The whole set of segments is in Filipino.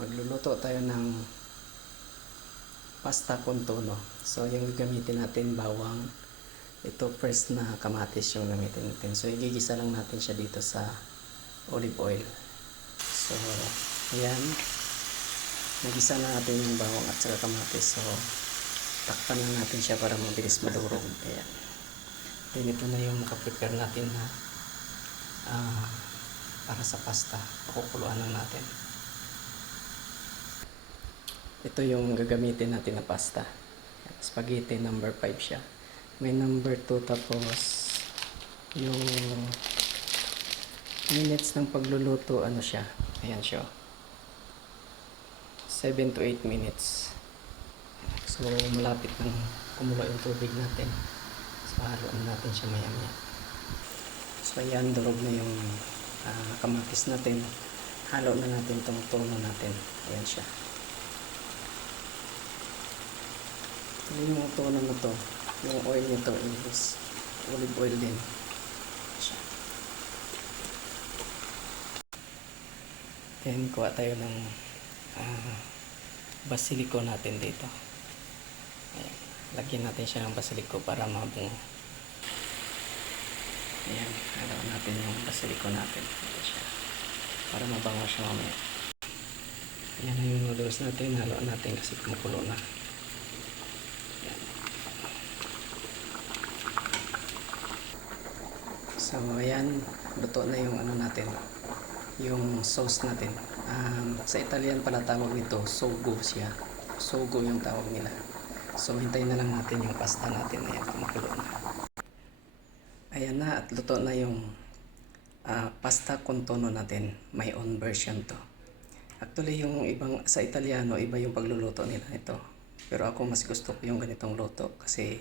Magluluto tayo ng pasta con tono. So yung gagamitin natin bawang, ito fresh na kamatis yung gamitin natin. So igigisa lang natin siya dito sa olive oil. So ayan, nagisa na natin yung bawang at saka kamatis. So takpan lang natin siya para mabilis madurog. Ayan, then ito na yung makaprepare natin na para sa pasta. Pakukuluan lang natin. Ito yung gagamitin natin na pasta. Spaghetti number 5 siya. May number 2, tapos yung minutes ng pagluluto, ano siya, ayan siya, 7 to 8 minutes. So malapit nang kumulo yung tubig natin. So haluan natin siya maya maya. So ayan, durog na yung kamatis natin. Halo na natin itong tono natin. Ayan siya. Yung tono na to, yung oil nito is olive oil din siya. Then kuha tayo ng basiliko natin dito. Ayan, lagyan natin siya ng basiliko para mabungo. Ayan, halawan natin yung basiliko natin. Ayan siya, para mabango siya mamaya. Ayan yung noodles natin, halawan natin kasi kumukulo na. So ayan, luto na yung ano natin, yung sauce natin. Sa Italian pala tawag nito sogo siya. Sogo yung tawag nila. So hintayin na lang natin yung pasta natin. Ayan, kumukulo na. Ayan na, at luto na yung pasta con tono natin. My own version to. Actually yung ibang sa Italiano, iba yung pagluluto nila ito. Pero ako mas gusto ko yung ganitong luto kasi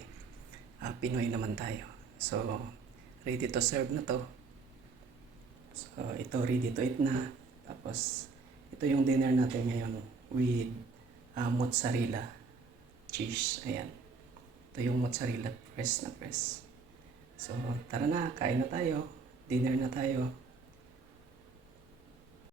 Pinoy naman tayo. So ready to serve na to. So ito ready to eat na. Tapos ito yung dinner natin ngayon with mozzarella cheese. Ayan, ito yung mozzarella, fresh na fresh. So tara na, kain na tayo, dinner na tayo.